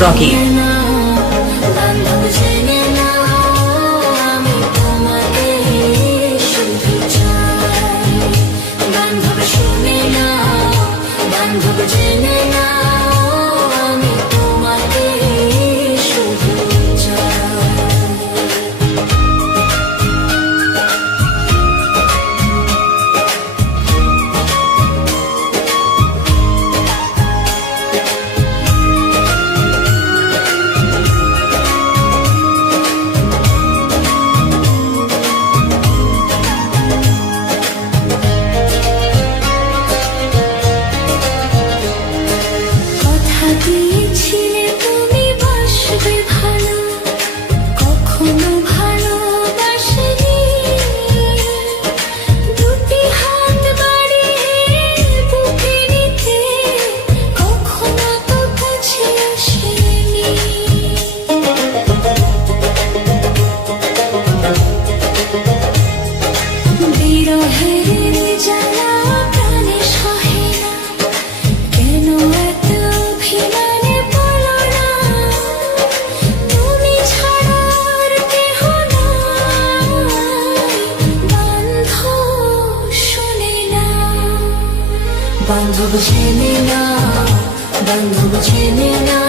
Rocky. বান্ধব জেনে না বান্ধব জেনে না